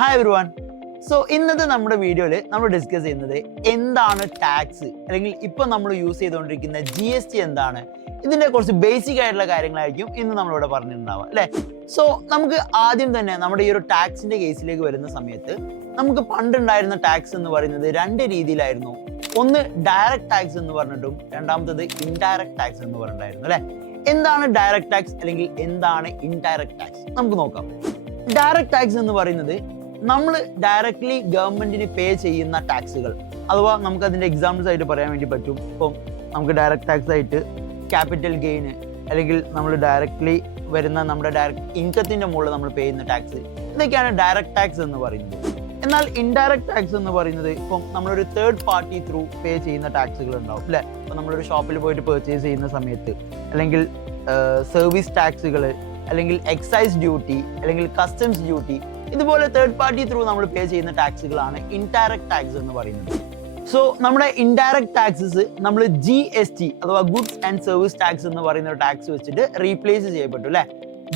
Hi everyone. So ഇന്നത്തെ നമ്മുടെ വീഡിയോയിൽ നമ്മൾ ഡിസ്കസ് ചെയ്യുന്നത് എന്താണ് ടാക്സ്, അല്ലെങ്കിൽ ഇപ്പം നമ്മൾ യൂസ് ചെയ്തുകൊണ്ടിരിക്കുന്ന GST എന്താണ്, ഇതിൻ്റെ കുറച്ച് ബേസിക് ആയിട്ടുള്ള കാര്യങ്ങളായിരിക്കും ഇന്ന് നമ്മളിവിടെ പറഞ്ഞിട്ടുണ്ടാവുക അല്ലേ. സോ നമുക്ക് ആദ്യം തന്നെ നമ്മുടെ ഈ ഒരു ടാക്സിൻ്റെ കേസിലേക്ക് വരുന്ന സമയത്ത് നമുക്ക് പണ്ടുണ്ടായിരുന്ന ടാക്സ് എന്ന് പറയുന്നത് രണ്ട് രീതിയിലായിരുന്നു. ഒന്ന് ഡയറക്റ്റ് ടാക്സ് എന്ന് പറഞ്ഞിട്ടും രണ്ടാമത്തത് ഇൻഡയറക്റ്റ് ടാക്സ് എന്ന് പറഞ്ഞിട്ടുണ്ടായിരുന്നു അല്ലേ. എന്താണ് ഡയറക്റ്റ് ടാക്സ് അല്ലെങ്കിൽ എന്താണ് ഇൻഡയറക്റ്റ് ടാക്സ് നമുക്ക് നോക്കാം. ഡയറക്റ്റ് ടാക്സ് എന്ന് പറയുന്നത് നമ്മൾ ഡയറക്റ്റ്ലി ഗവൺമെന്റിന് പേ ചെയ്യുന്ന ടാക്സുകൾ, അഥവാ നമുക്ക് അതിന്റെ എക്സാമ്പിൾസ് ആയിട്ട് പറയാൻ വേണ്ടി പറ്റും. ഇപ്പം നമുക്ക് ഡയറക്റ്റ് ടാക്സ് ആയിട്ട് ക്യാപിറ്റൽ ഗെയിന്, അല്ലെങ്കിൽ നമ്മൾ ഡയറക്റ്റ്ലി വരുന്ന നമ്മുടെ ഡയറക്റ്റ് ഇൻകത്തിന്റെ മുകളിൽ നമ്മൾ പേ ചെയ്യുന്ന ടാക്സ്, ഇതൊക്കെയാണ് ഡയറക്റ്റ് ടാക്സ് എന്ന് പറയുന്നത്. എന്നാൽ ഇൻഡയറക്റ്റ് ടാക്സ് എന്ന് പറയുന്നത് ഇപ്പം നമ്മളൊരു തേർഡ് പാർട്ടി ത്രൂ പേ ചെയ്യുന്ന ടാക്സുകൾ ഉണ്ടാവും അല്ലേ. ഇപ്പം നമ്മളൊരു ഷോപ്പിൽ പോയിട്ട് പർച്ചേസ് ചെയ്യുന്ന സമയത്ത്, അല്ലെങ്കിൽ സർവീസ് ടാക്സുകൾ, അല്ലെങ്കിൽ എക്സൈസ് ഡ്യൂട്ടി, അല്ലെങ്കിൽ കസ്റ്റംസ് ഡ്യൂട്ടി, ഇതുപോലെ തേർഡ് പാർട്ടി ത്രൂ നമ്മൾ പേ ചെയ്യുന്ന ടാക്സുകളാണ് ഇൻഡയറക്റ്റ് ടാക്സ് എന്ന് പറയുന്നത്. സോ നമ്മുടെ ഇൻഡയറക്റ്റ് ടാക്സസ് നമ്മൾ GST അഥവാ ഗുഡ്സ് ആൻഡ് സർവീസ് ടാക്സ് എന്ന് പറയുന്ന ഒരു ടാക്സ് വെച്ചിട്ട് റീപ്ലേസ് ചെയ്യപ്പെട്ടു അല്ലേ.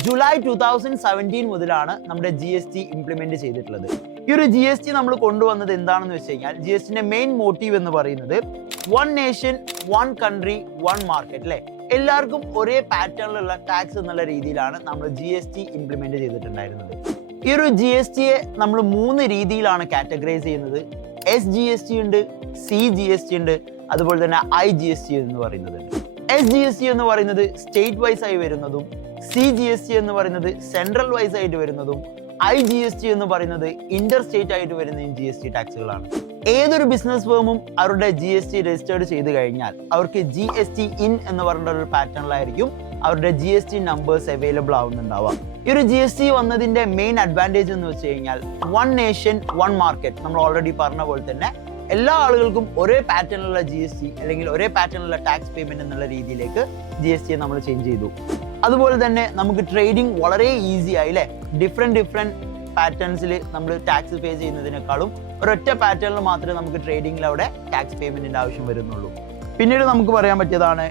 ജൂലൈ 2017 മുതലാണ് നമ്മുടെ GST ഇംപ്ലിമെന്റ് ചെയ്തിട്ടുള്ളത്. ഈ ഒരു GST നമ്മൾ കൊണ്ടുവന്നത് എന്താണെന്ന് വെച്ച് കഴിഞ്ഞാൽ, GSTന്റെ മെയിൻ മോട്ടീവ് എന്ന് പറയുന്നത് one nation one country one market അല്ലേ. എല്ലാവർക്കും ഒരേ പാറ്റേണിലുള്ള ടാക്സ് എന്നുള്ള രീതിയിലാണ് നമ്മൾ GST ഇംപ്ലിമെന്റ് ചെയ്തിട്ടുണ്ടായിരുന്നത്. ഈ ഒരു GSTയെ നമ്മൾ 3 രീതിയിലാണ് കാറ്റഗറൈസ് ചെയ്യുന്നത്. SGST ഉണ്ട്, CGST ഉണ്ട്, അതുപോലെ തന്നെ IGST എന്ന് പറയുന്നത്. SGST എന്ന് പറയുന്നത് സ്റ്റേറ്റ് വൈസ് ആയി വരുന്നതും, CGST എന്ന് പറയുന്നത് സെൻട്രൽ വൈസ് ആയിട്ട് വരുന്നതും, IGST എന്ന് പറയുന്നത് ഇന്റർ സ്റ്റേറ്റ് ആയിട്ട് വരുന്ന GST ടാക്സുകളാണ്. ഏതൊരു ബിസിനസ് ഫേമും അവരുടെ GST രജിസ്റ്റേർഡ് ചെയ്ത് കഴിഞ്ഞാൽ അവർക്ക് GST ഇൻ എന്ന് പറഞ്ഞ ഒരു പാറ്റേണിലായിരിക്കും അവരുടെ GST നമ്പേഴ്സ് അവൈലബിൾ ആവുന്നുണ്ടാവുക. ഈ ഒരു GST വന്നതിന്റെ മെയിൻ അഡ്വാൻറ്റേജ് എന്ന് വെച്ച് കഴിഞ്ഞാൽ വൺ നേഷൻ വൺ മാർക്കറ്റ്, നമ്മൾ ഓൾറെഡി പറഞ്ഞ പോലെ തന്നെ എല്ലാ ആളുകൾക്കും ഒരേ പാറ്റേണിലുള്ള GST അല്ലെങ്കിൽ ഒരേ പാറ്റേണിലുള്ള ടാക്സ് പേയ്മെന്റ് എന്നുള്ള രീതിയിലേക്ക് GST നമ്മൾ ചേഞ്ച് ചെയ്തു. അതുപോലെ തന്നെ നമുക്ക് ട്രേഡിംഗ് വളരെ ഈസി ആയി അല്ലേ. ഡിഫറെന്റ് പാറ്റേൺസിൽ നമ്മൾ ടാക്സ് പേ ചെയ്യുന്നതിനേക്കാളും ഒരൊറ്റ പാറ്റേണിൽ മാത്രമേ നമുക്ക് ട്രേഡിംഗിൽ അവിടെ ടാക്സ് പേയ്മെന്റിന്റെ ആവശ്യം വരുന്നുള്ളൂ. പിന്നീട് നമുക്ക് പറയാൻ പറ്റിയതാണ്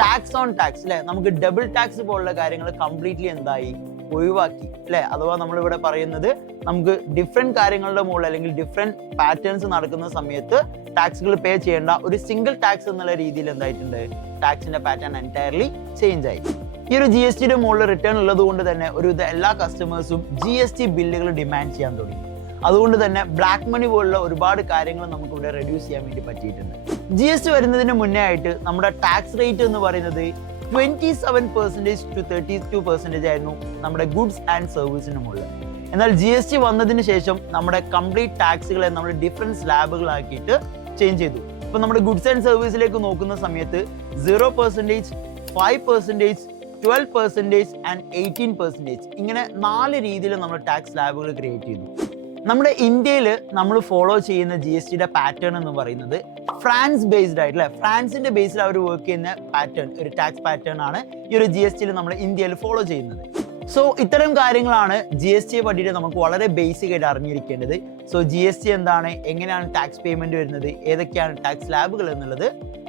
ടാക്സ് ഓൺ ടാക്സ് അല്ലെ. നമുക്ക് ഡബിൾ ടാക്സ് പോലുള്ള കാര്യങ്ങൾ കംപ്ലീറ്റ്ലി എന്തായി ഒഴിവാക്കി അല്ലെ. അഥവാ നമ്മളിവിടെ പറയുന്നത് നമുക്ക് ഡിഫറെന്റ് കാര്യങ്ങളുടെ മുകളിൽ അല്ലെങ്കിൽ ഡിഫറെന്റ് പാറ്റേൺസ് നടക്കുന്ന സമയത്ത് ടാക്സുകൾ പേ ചെയ്യേണ്ട ഒരു സിംഗിൾ ടാക്സ് എന്നുള്ള രീതിയിൽ എന്തായിട്ടുണ്ട്, ടാക്സിന്റെ പാറ്റേൺ എൻറ്റയർലി ചേഞ്ച് ആയി. ഈ ഒരു GSTയുടെ മുകളിൽ റിട്ടേൺ ഉള്ളത് കൊണ്ട് തന്നെ ഒരുവിധ എല്ലാ കസ്റ്റമേഴ്സും GST ബില്ലുകൾ ഡിമാൻഡ് ചെയ്യാൻ തുടങ്ങി. അതുകൊണ്ട് തന്നെ ബ്ലാക്ക് മണി പോലുള്ള ഒരുപാട് കാര്യങ്ങൾ നമുക്ക് ഇവിടെ റെഡ്യൂസ് ചെയ്യാൻ വേണ്ടി പറ്റിയിട്ടുണ്ട്. GST വരുന്നതിന് മുന്നേ ആയിട്ട് നമ്മുടെ ടാക്സ് റേറ്റ് എന്ന് പറയുന്നത് 27% to 32% ആയിരുന്നു നമ്മുടെ ഗുഡ്സ് ആൻഡ് സർവീസിന് മുകളിൽ. എന്നാൽ GST വന്നതിന് ശേഷം നമ്മുടെ കംപ്ലീറ്റ് ടാക്സുകളെ നമ്മൾ ഡിഫറെന്റ് സ്ലാബുകളാക്കിയിട്ട് ചേഞ്ച് ചെയ്തു. ഇപ്പൊ നമ്മുടെ ഗുഡ്സ് ആൻഡ് സർവീസിലേക്ക് നോക്കുന്ന സമയത്ത് 0%, 5%, 12% ആൻഡ് 18% ഇങ്ങനെ 4 രീതിയിൽ നമ്മൾ ടാക്സ് സ്ലാബുകൾ ക്രിയേറ്റ് ചെയ്തു. നമ്മുടെ ഇന്ത്യയിൽ നമ്മൾ ഫോളോ ചെയ്യുന്ന GSTയുടെ പാറ്റേൺ എന്ന് പറയുന്നത് ഫ്രാൻസ് ബേസ്ഡ് ആയിട്ടല്ലേ. ഫ്രാൻസിന്റെ ബേസിൽ അവർ വർക്ക് ചെയ്യുന്ന പാറ്റേൺ, ഒരു ടാക്സ് പാറ്റേൺ ആണ് ഈ ഒരു GSTയിൽ നമ്മൾ ഇന്ത്യയിൽ ഫോളോ ചെയ്യുന്നത്. സോ ഇത്തരം കാര്യങ്ങളാണ് GSTയെ പറ്റിയിട്ട് നമുക്ക് വളരെ ബേസിക് ആയിട്ട് അറിഞ്ഞിരിക്കേണ്ടത്. സോ GST എന്താണ്, എങ്ങനെയാണ് ടാക്സ് പേയ്മെന്റ് വരുന്നത്, ഏതൊക്കെയാണ് ടാക്സ് സ്ലാബുകൾ എന്നുള്ളത്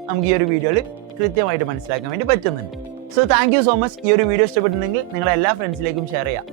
നമുക്ക് ഈ ഒരു വീഡിയോയിൽ കൃത്യമായിട്ട് മനസ്സിലാക്കാൻ വേണ്ടി പറ്റുന്നുണ്ട്. So thank you so much. ഈ ഒരു വീഡിയോ ഇഷ്ടപ്പെട്ടിട്ടുണ്ടെങ്കിൽ നിങ്ങളെ എല്ലാ ഫ്രണ്ട്സിലേക്കും ഷെയർ ചെയ്യാം.